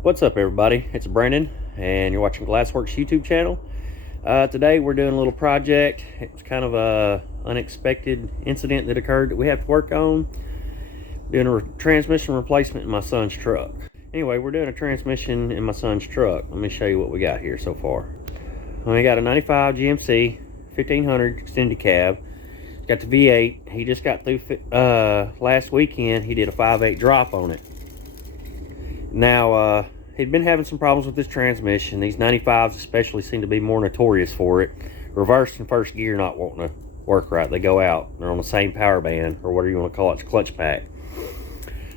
What's up, everybody? It's Brandon, and you're watching Glassworks YouTube channel. Today we're doing a little project. It's kind of a unexpected incident that occurred that we have to work on. Doing a transmission replacement in my son's truck. Anyway, we're doing a transmission in my son's truck. Let me show you what we got here so far. We got a 95 GMC 1500 extended cab. It's got the V8. He just got through last weekend. He did a 5/8 drop on it. Now, he'd been having some problems with this transmission. These 95s especially seem to be more notorious for it. Reverse and first gear not wanting to work right. They go out. They're on the same power band, or whatever you want to call it, clutch pack.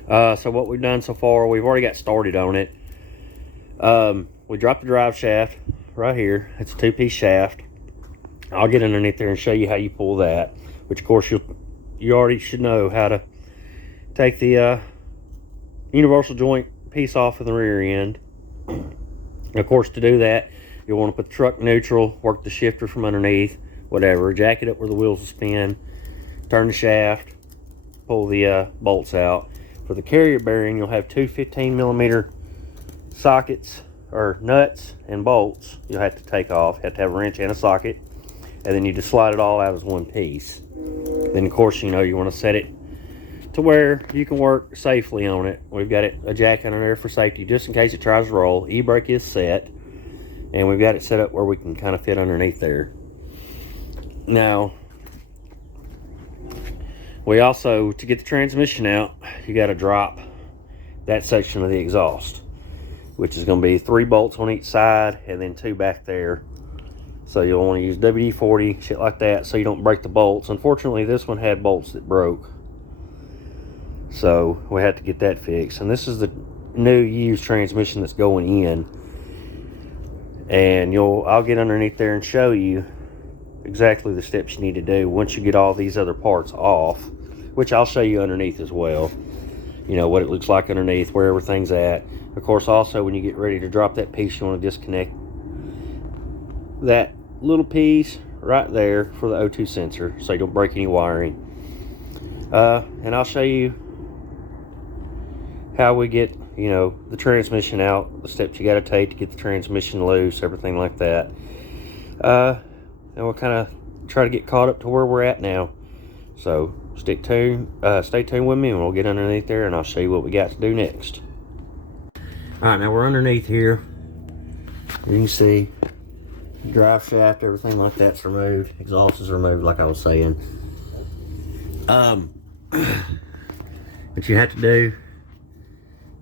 So what we've done so far, we've already got started on it. We dropped the drive shaft right here. It's a two-piece shaft. I'll get underneath there and show you how you pull that, which of course you already should know how to take the universal joint piece off of the rear end. Of course, to do that, you'll want to put the truck neutral, work the shifter from underneath, whatever, jack it up where the wheels will spin, turn the shaft, pull the bolts out. For the carrier bearing, you'll have two 15mm sockets or nuts and bolts you'll have to take off. You have to have a wrench and a socket, and then you just slide it all out as one piece. Then of course, you want to set it to where you can work safely on it. We've got a jack under there for safety just in case it tries to roll. E-brake is set, and we've got it set up where we can kind of fit underneath there. Now, we also, to get the transmission out, you got to drop that section of the exhaust, which is going to be 3 bolts on each side and then 2 back there. So you'll want to use WD-40, shit like that, so you don't break the bolts. Unfortunately, this one had bolts that broke, so we had to get that fixed. And this is the new used transmission that's going in, and I'll get underneath there and show you exactly the steps you need to do once you get all these other parts off, which I'll show you underneath as well. What it looks like underneath, where everything's at. Of course, also when you get ready to drop that piece, you want to disconnect that little piece right there for the O2 sensor so you don't break any wiring. And I'll show you how we get the transmission out, the steps you got to take to get the transmission loose, everything like that. And we'll kind of try to get caught up to where we're at now. So stay tuned with me, and we'll get underneath there and I'll show you what we got to do next. Alright, now we're underneath here. You can see drive shaft, everything like that's removed. Exhaust is removed, like I was saying. What you have to do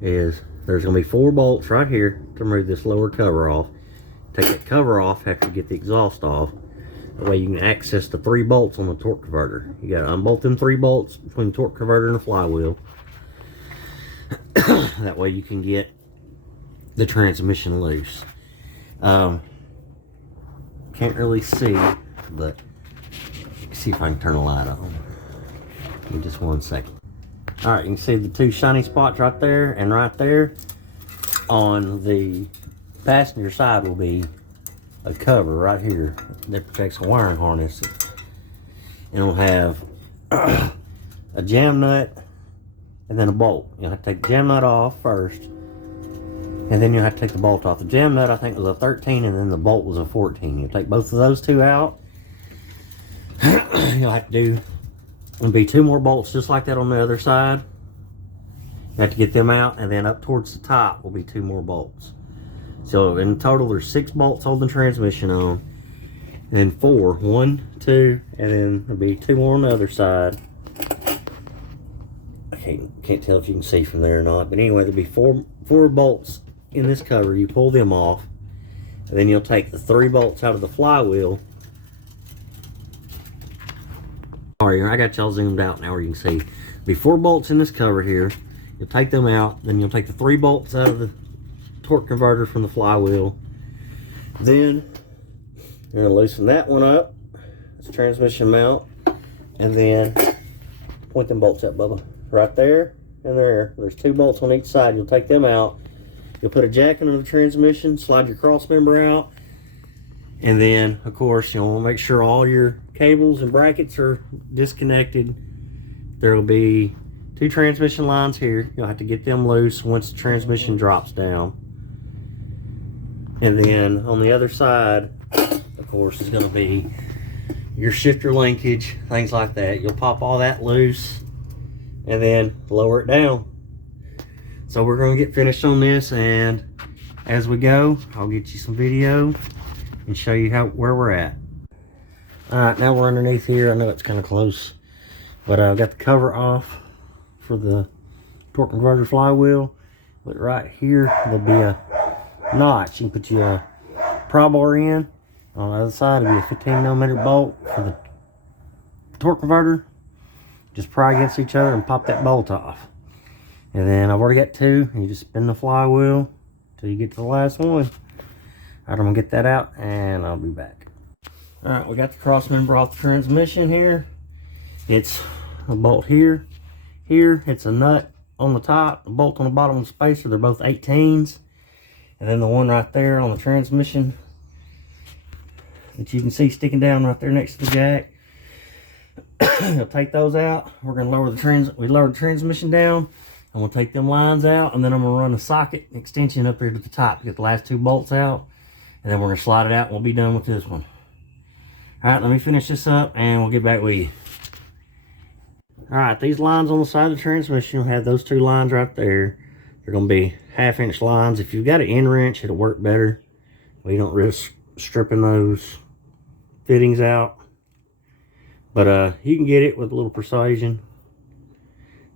is there's going to be 4 bolts right here to remove this lower cover off. Take that cover off after you get the exhaust off. That way you can access the 3 bolts on the torque converter. You got to unbolt them 3 bolts between the torque converter and the flywheel. That way you can get the transmission loose. Can't really see, but see if I can turn the light on. Give me just 1 second. Alright, you can see the 2 shiny spots right there and right there. On the passenger side will be a cover right here that protects a wiring harness. And it'll have a jam nut and then a bolt. You'll have to take the jam nut off first, and then you'll have to take the bolt off. The jam nut, I think, was a 13, and then the bolt was a 14. You'll take both of those 2 out. You'll have to do, there'll be 2 more bolts just like that on the other side. You have to get them out, and then up towards the top will be 2 more bolts. So in total, there's 6 bolts holding the transmission on, and then 4. 1, 2, and then there'll be 2 more on the other side. I can't tell if you can see from there or not, but anyway, there'll be 4 bolts in this cover. You pull them off, and then you'll take the 3 bolts out of the flywheel. Alright, I got y'all zoomed out now where you can see. There'll be 4 bolts in this cover here. You'll take them out, then you'll take the 3 bolts out of the torque converter from the flywheel. Then you're going to loosen that one up. It's a transmission mount. And then point them bolts up, Bubba. Right there and there. There's 2 bolts on each side. You'll take them out. You'll put a jack into the transmission, slide your cross member out, and then of course you'll want to make sure all your cables and brackets are disconnected. There will be 2 transmission lines here. You'll have to get them loose once the transmission drops down. And then on the other side, of course, is going to be your shifter linkage, things like that. You'll pop all that loose and then lower it down. So we're going to get finished on this, and as we go, I'll get you some video and show you where we're at. Alright, now we're underneath here. I know it's kind of close, but I've got the cover off for the torque converter flywheel. But right here, there'll be a notch. You can put your pry bar in. On the other side, it'll be a 15mm bolt for the torque converter. Just pry against each other and pop that bolt off. And then I've already got two. You just spin the flywheel till you get to the last one. All right, I'm gonna get that out and I'll be back. All right, we got the cross member off the transmission here. It's a bolt here. Here, it's a nut on the top, a bolt on the bottom of the spacer. They're both 18s. And then the one right there on the transmission that you can see sticking down right there next to the jack. You'll take those out. We're gonna lower we lowered the transmission down, and we'll take them lines out, and then I'm gonna run a socket extension up here to the top to get the last two bolts out, and then we're gonna slide it out and we'll be done with this one. All right, let me finish this up and we'll get back with you. All right, these lines on the side of the transmission will have those two lines right there. They're gonna be 1/2" lines. If you've got an end wrench, it'll work better. We don't risk stripping those fittings out. But you can get it with a little precision.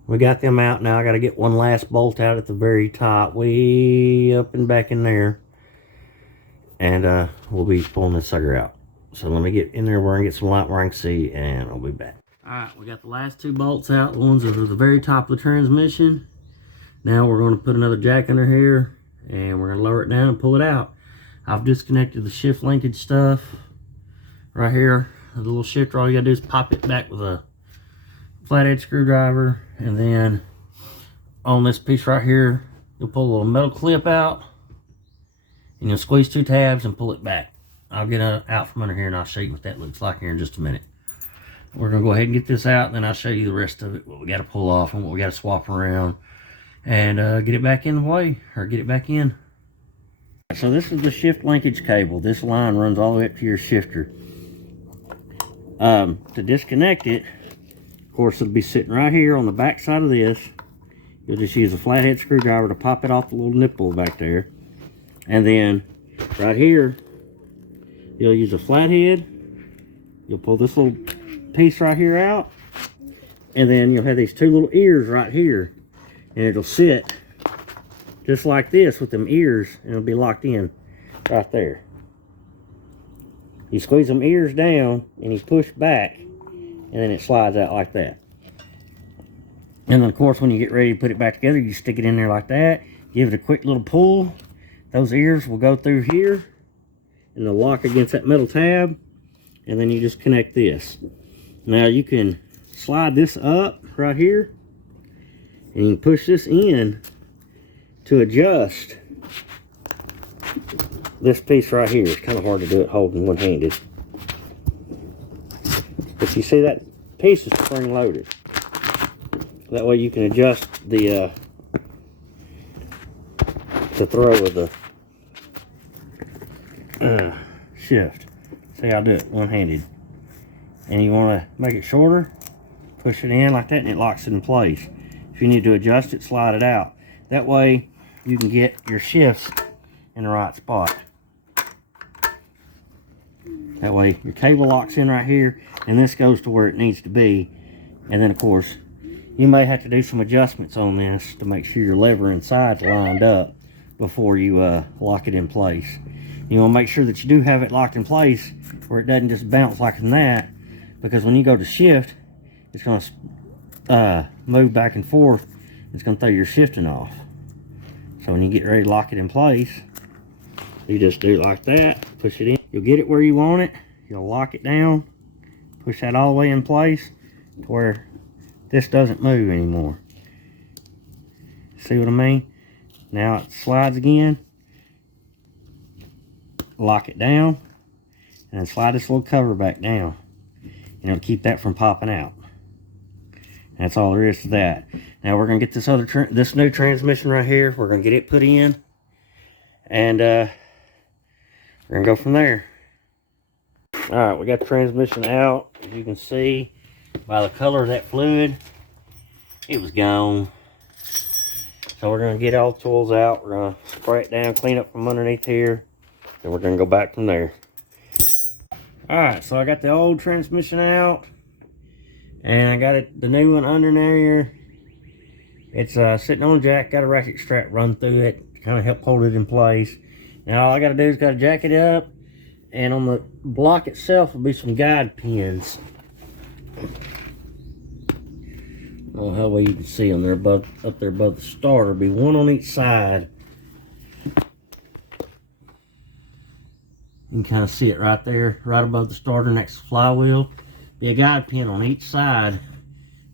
We got them out. Now I got to get one last bolt out at the very top, way up and back in there. And we'll be pulling this sucker out. So let me get in there where I can get some light where I can see, and I'll be back. Alright, we got the last two bolts out, the ones that are at the very top of the transmission. Now we're going to put another jack under here, and we're going to lower it down and pull it out. I've disconnected the shift linkage stuff right here. The little shifter, all you gotta do is pop it back with a flathead screwdriver, and then on this piece right here, you'll pull a little metal clip out, and you'll squeeze two tabs and pull it back. I'll get it out from under here and I'll show you what that looks like here in just a minute. We're gonna go ahead and get this out, and then I'll show you the rest of it, what we gotta pull off and what we gotta swap around, and get it back in the way, or get it back in. So this is the shift linkage cable. This line runs all the way up to your shifter. To disconnect it, of course, it'll be sitting right here on the back side of this. You'll just use a flathead screwdriver to pop it off the little nipple back there. And then right here, you'll use a flathead. You'll pull this little piece right here out. And then you'll have these two little ears right here. And it'll sit just like this with them ears, and it'll be locked in right there. You squeeze them ears down and you push back, and then it slides out like that. And then of course, when you get ready to put it back together, you stick it in there like that, give it a quick little pull. Those ears will go through here and they'll lock against that metal tab, and then you just connect this. Now you can slide this up right here, and you can push this in to adjust this piece right here. It's kind of hard to do it holding one-handed. But you see that piece is spring-loaded. That way you can adjust the throw of the shift. See, I'll do it one-handed. And you want to make it shorter, push it in like that, and it locks it in place. If you need to adjust it, slide it out. That way you can get your shifts in the right spot. That way your cable locks in right here, and this goes to where it needs to be. And then of course, you may have to do some adjustments on this to make sure your lever inside's lined up before you lock it in place. You want to make sure that you do have it locked in place where it doesn't just bounce like that, because when you go to shift, it's going to move back and forth. It's going to throw your shifting off. So when you get ready to lock it in place, you just do it like that, push it in. You'll get it where you want it. You'll lock it down, push that all the way in place to where this doesn't move anymore. See what I mean? Now it slides again. Lock it down, and then slide this little cover back down. And it'll keep that from popping out. That's all there is to that. Now we're gonna get this new transmission right here. We're gonna get it put in, and We're gonna go from there. All right, we got the transmission out. As you can see by the color of that fluid, it was gone. So we're gonna get all the tools out. We're gonna spray it down, clean up from underneath here, and we're gonna go back from there. All right, so I got the old transmission out, and I got the new one under there. It's sitting on a jack, got a ratchet strap run through it to kind of help hold it in place. Now all I gotta do is gotta jack it up, and on the block itself will be some guide pins. Oh, how well you can see them there up there above the starter. Be one on each side. You can kind of see it right there, right above the starter next to the flywheel. Be a guide pin on each side.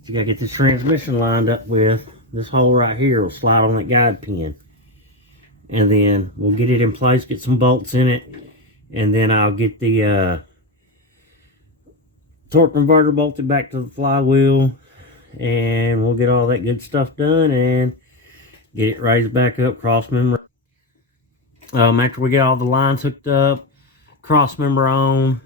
You gotta get this transmission lined up with. This hole right here will slide on that guide pin. And then we'll get it in place, get some bolts in it. And then I'll get the torque converter bolted back to the flywheel. And we'll get all that good stuff done and get it raised back up, cross member. After we get all the lines hooked up, cross member on,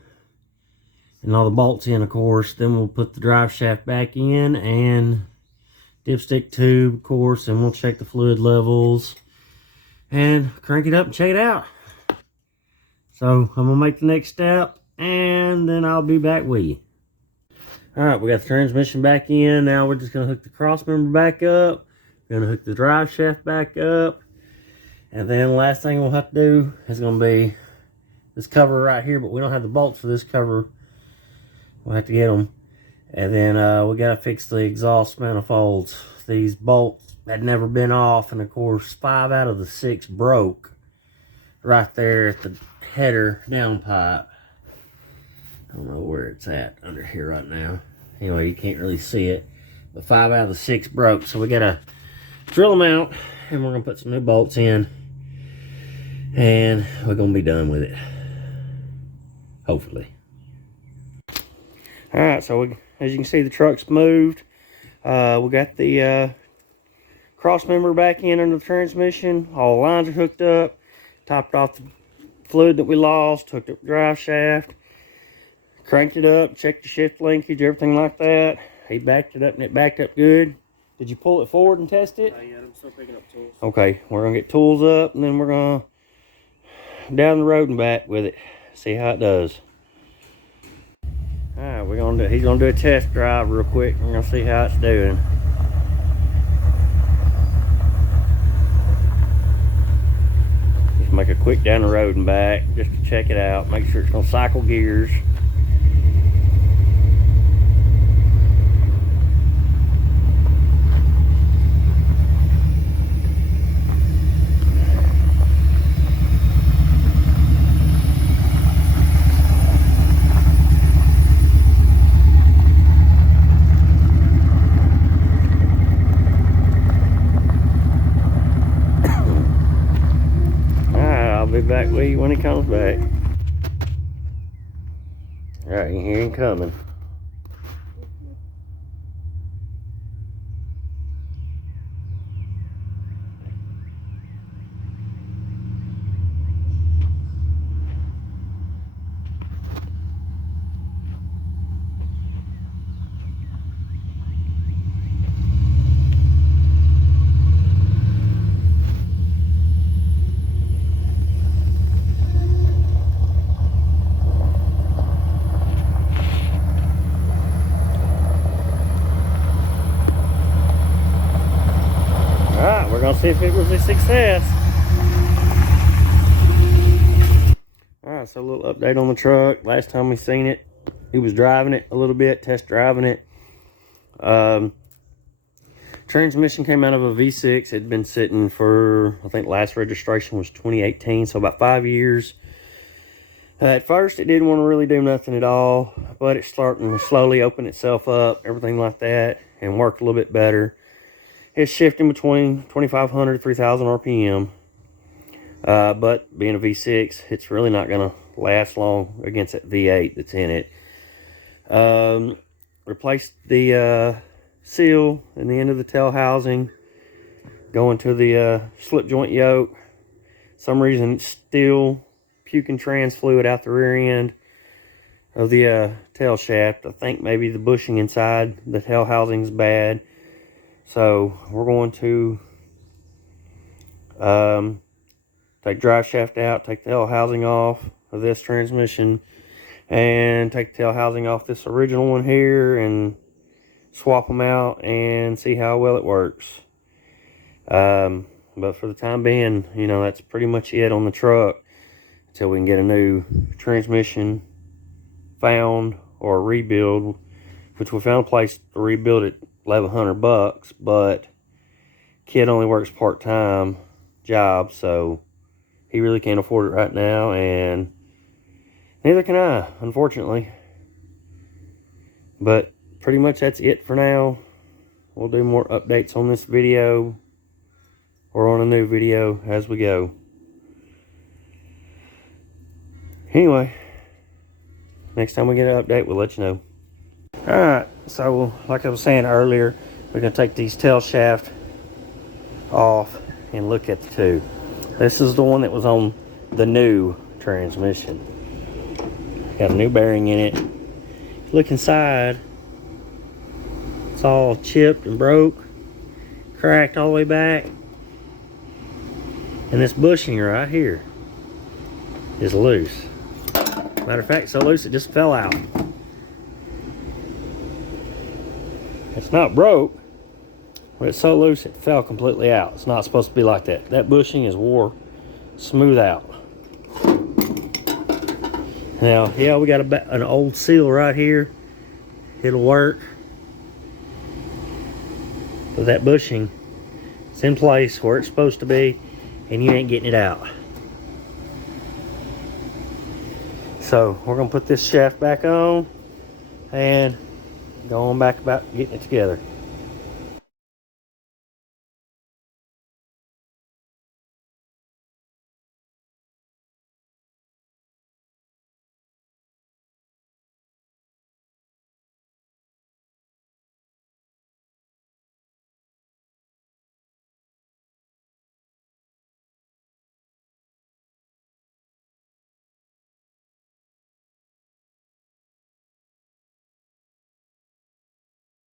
and all the bolts in, of course, then we'll put the drive shaft back in and dipstick tube, of course, and we'll check the fluid levels and crank it up and check it out. So I'm gonna make the next step and then I'll be back with you. All right, we got the transmission back in. Now we're just gonna hook the cross member back up. We're gonna hook the drive shaft back up. And then the last thing we'll have to do is gonna be this cover right here, but we don't have the bolts for this cover. We'll have to get them. And then we gotta fix the exhaust manifolds. These bolts had never been off, and of course 5 out of the 6 broke right there at the header downpipe. I don't know where it's at under here right now. Anyway, you can't really see it, but 5 out of the 6 broke, so we gotta drill them out, and we're gonna put some new bolts in, and we're gonna be done with it, hopefully. All right, so as you can see, the truck's moved. We got the cross member back in under the transmission. All the lines are hooked up. Topped off the fluid that we lost. Hooked up the drive shaft. Cranked it up. Checked the shift linkage, everything like that. He backed it up, and it backed up good. Did you pull it forward and test it? Yeah, I'm still picking up tools. Okay, we're gonna get tools up, and then we're gonna down the road and back with it. See how it does. Alright, he's gonna do a test drive real quick. We're gonna see how it's doing. Just make a quick down the road and back just to check it out. Make sure it's gonna cycle gears. Be back with you when he comes back. All right, you hear him coming. We're gonna see if it was a success. Alright, so a little update on the truck. Last time we seen it, he was driving it a little bit, test driving it. Transmission came out of a V6. It had been sitting for, I think last registration was 2018, so about 5 years. At first it didn't want to really do nothing at all, but it's starting to slowly open itself up, everything like that, and work a little bit better. It's shifting between 2,500 to 3,000 RPM. But being a V6, it's really not going to last long against that V8 that's in it. Replaced the seal in the end of the tail housing, going to the slip joint yoke. Some reason it's still puking trans fluid out the rear end of the tail shaft. I think maybe the bushing inside the tail housing's bad. So we're going to take drive shaft out, take the tail housing off of this transmission, and take the tail housing off this original one here and swap them out and see how well it works. But for the time being, you know, that's pretty much it on the truck until we can get a new transmission found or rebuild, which we found a place to rebuild it $1,100, but kid only works part-time job, so he really can't afford it right now, and neither can I, unfortunately. But pretty much that's it for now. We'll do more updates on this video or on a new video as we go. Anyway, next time we get an update, we'll let you know. Alright, so like I was saying earlier, we're going to take these tail shaft off and look at the two. This is the one that was on the new transmission. Got a new bearing in it. Look inside, it's all chipped and broke, cracked all the way back. And this bushing right here is loose. Matter of fact, so loose it just fell out. It's not broke, but it's so loose it fell completely out. It's not supposed to be like that. That bushing is wore smooth out. Now, yeah, we got an old seal right here. It'll work. But that bushing is in place where it's supposed to be, and you ain't getting it out. So we're gonna put this shaft back on and go on back about getting it together.